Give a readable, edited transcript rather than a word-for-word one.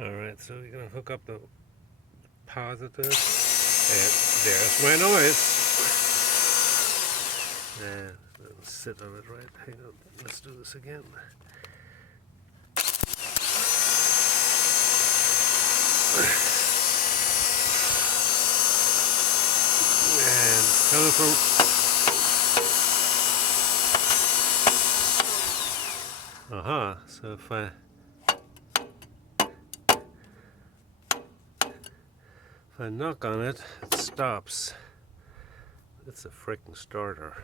Alright, so we're going to hook up the positive, and there's my noise. And it'll sit on it right. Hang on, let's do this again. And it's coming from so if I knock on it, it stops. It's a freaking starter.